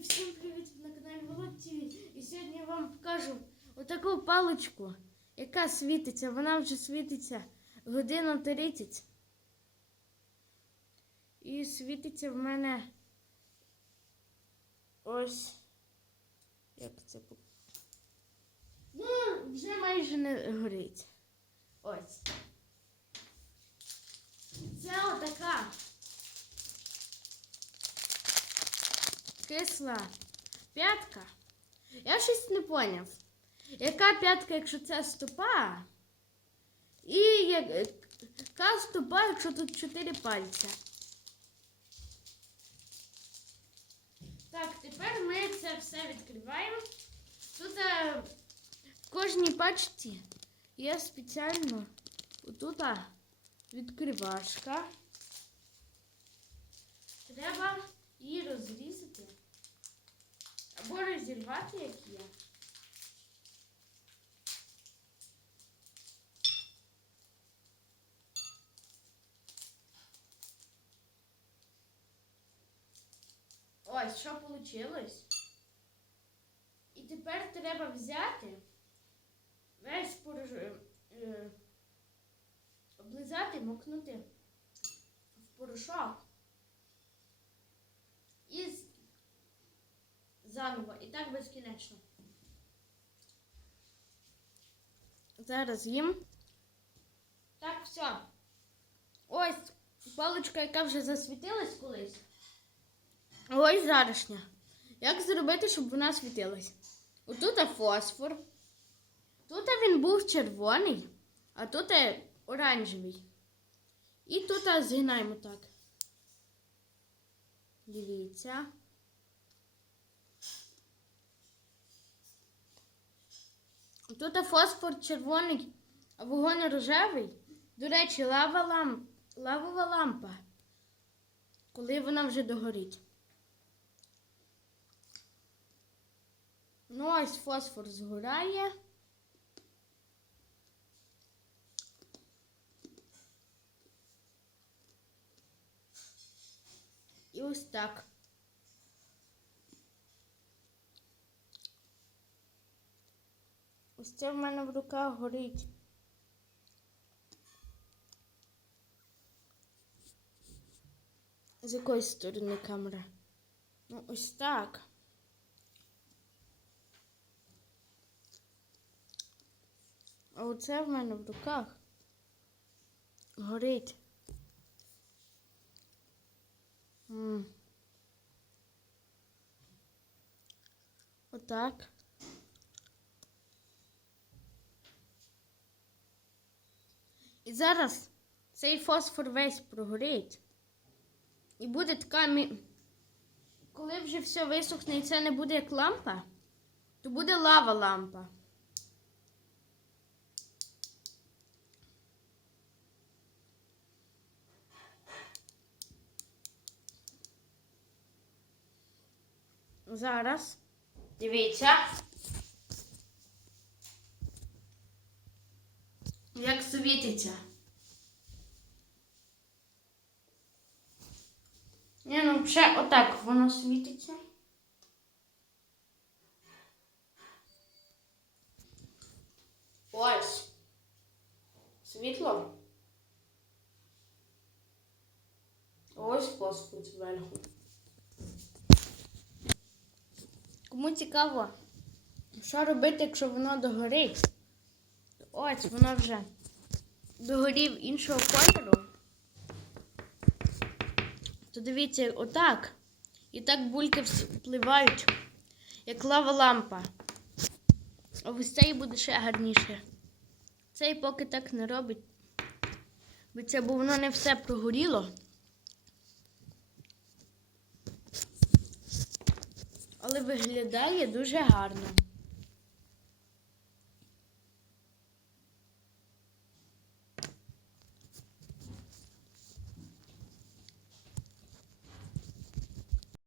всім привіт на каналі Володь ТВ. І сьогодні я вам покажу отаку паличку, яка світиться. Вона вже світиться годину 30. І світиться в мене ось. Як це Ну, вже майже не горить. Ось. Це отака. Кисла п'ятка. Я щось не поняв. Яка п'ятка, якщо це стопа? І яка стопа, якщо тут чотири пальця? Так, тепер ми це все відкриваємо. Тут е, в кожній пачці є спеціально отут відкривашка. Треба її розрізати. Або розірвати, як є. Ось, що вийшло. І тепер треба взяти весь порож... е, облизати, мокнути в порошок. І з- заново. І так безкінечно. Зараз їм. Так, все. Ось паличка, яка вже засвітилась колись. Ось зарашня. Як зробити, щоб вона світилась? Отут фосфор. Тут він був червоний, а тут оранжевий. І тут згинаємо так. Дивіться. Тут фосфор червоний, а вогонь рожевий. До речі, лава лам... лавова лампа. Коли вона вже догорить. Ну, ось фосфор згорає. І ось так. Ось це в мене в руках горить. З якої сторони камера? Ну, ось так. А оце в мене в руках горить. М. Отак. І зараз цей фосфор весь прогорить. І буде така. мі- Коли вже все висохне і це не буде як лампа, то буде лава лампа. Зараз. Дивіться. Як світиться. Ні, ну ще отак воно світиться. Ось. Світло. Ось фосфор зверху. Кому цікаво, що робити, якщо воно догорить? Ось воно вже догорів іншого кольору. То дивіться, отак. І так бульки впливають, як лава лампа. А ось цей буде ще гарніше. Цей поки так не робить. Бо це, бо воно не все прогоріло. Але виглядає дуже гарно.